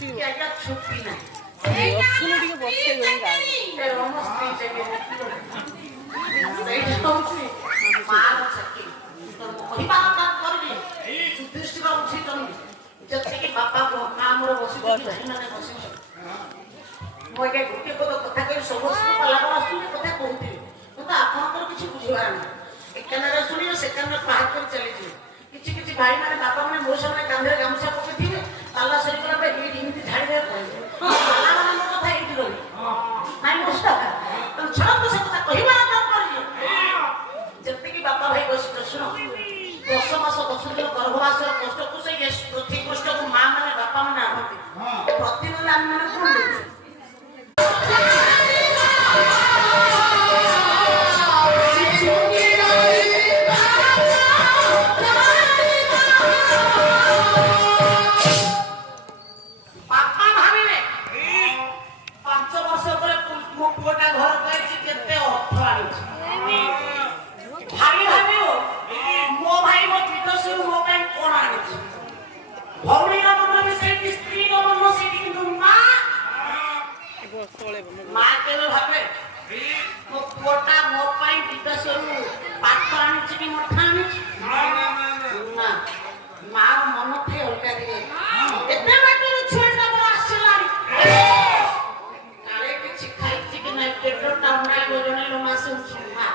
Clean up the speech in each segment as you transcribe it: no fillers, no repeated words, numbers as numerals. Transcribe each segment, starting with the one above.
ଆଜ୍ଞା ଛୁଟି ନାହିଁ ଅସୁନ ଟିକେ ବସେଇ ଦେଇ ମାର ଚାକିରି କହିବା କରିବି ଯୁଧିଷ୍ଠିର ଉଠିଛନ୍ତି ଯେତିକି ବାପା ମା ମୋର ବସିଛନ୍ତି ଭାଇମାନେ ବସିଛନ୍ତି ମୁଁ ଆଜ୍ଞା ଗୋଟିଏ ପଦ କଥା କହି ସମସ୍ତ କଲାପ ଆସୁଛନ୍ତି କଥା କହୁଥିଲି କିନ୍ତୁ ଆପଣଙ୍କର କିଛି ବୁଝିବାର ନାହିଁ ଏ କାନରେ ଶୁଣିବେ ସେ କାନରେ ପାହାଡ଼ କରି ଚାଲିଯିବେ କିଛି କିଛି ଭାଇମାନେ ବାପାମାନେ ମୋ ସାମନେ କାନ୍ଧରେ ଗାମୁଛା ପକେଇଥିବେ ତାଲା ସରିଗଲା ପରେ ଏଇଠି ଏମିତି ଝାଡ଼ିଦେବେ କହିବେ ବାଲାମାନଙ୍କ କଥା ଏଇଠି ରହିବେ ନାଇଁ ମୋ ତେଣୁ ଛଡ଼ନ୍ତୁ ସେ କଥା କହିବା ଯେତିକି ବାପା ଭାଇ ବସିଛ ଶୁଣ 10 ମାସ 10 ଦିନ ଗର୍ଭବାସର କଷ୍ଟକୁ ସେଇ ପୃଥିବୀ ପୃଷ୍ଠକୁ ମା ମାନେ ବାପା ମାନେ ଆଣନ୍ତି ପ୍ରତିଦିନ ଆମେ ମାନେ କଣ ଦେଉଛୁ ବାପା ଭାବିବେ 5 ବର୍ଷ ପରେ ମୋ ପୁଅଟା ଘର ପାଇଛି କେତେ ଅର୍ଥ ଆଣିଛି ଭାବିବ ମୋ ଭାଇ ମୋ ବିଦେଶରୁ ମୋ ପାଇଁ କଣ ଆଣିଛି ଭଉଣୀର ମନ ବି ସେଇଠି ସ୍ତ୍ରୀର ମନ ସେଇଠି କିନ୍ତୁ ମା କେବେ ଭାବେ ମୋ ପୁଅଟା ମୋ ପାଇଁ ବିଦେଶରୁ ପାଠ ଆଣିଛି କି ମଠ ଆଣିଛି ନା ମାର ମନ ଥାଏ ଅଲଗା ଦିଗରେ ଏତେ ବାଟରୁ ଛୁଆଟା ମୋର ଆସିଲାଣି କାଳେ କିଛି ଖାଇଛି କି ନାହିଁ ପେଟଟା ଉଣାଇବ ଜଣେ ଲୋ ମାସେ ମା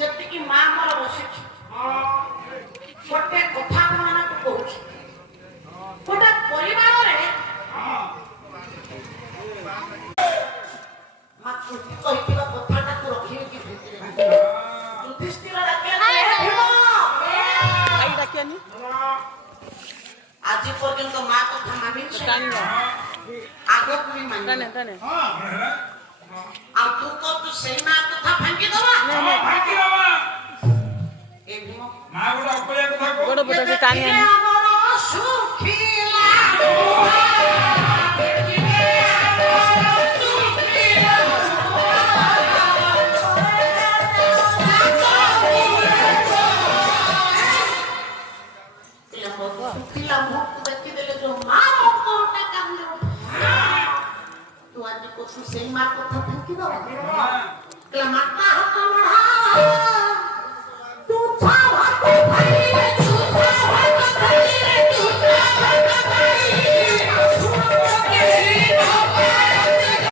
ଯେତିକି ମା ମୋର ବସିଛି ଗୋଟେ କଥା ଆପଣମାନଙ୍କୁ କହୁଛି ଗୋଟେ ପରିବାରରେ ମା କହିଥିବା କଥାଟାକୁ ରଖିବେ କି ଯୁଧିଷ୍ଠିର ଆଜି ପର୍ଯ୍ୟନ୍ତ ମା କଥା ମାନିଛି ଆଗକୁ ବି ମାନି ଆଉ ତୁ କହୁଛୁ ସେଇ ମା କଥା ଭାଙ୍ଗିଦବା ଏ ଭୀମ ମା ଗୋଟେ ଟାଣି ଆମର ସୁଖିଲା ଦେଖିଦେଲେ ଯୋଉ ମା ମକରଟା କାନ୍ଦିବ ତୁ ଆଜି କହୁଛୁ ସେଇ ମା କଥା ଭାଙ୍ଗିଦବା ମାତା ହାତ ବଢା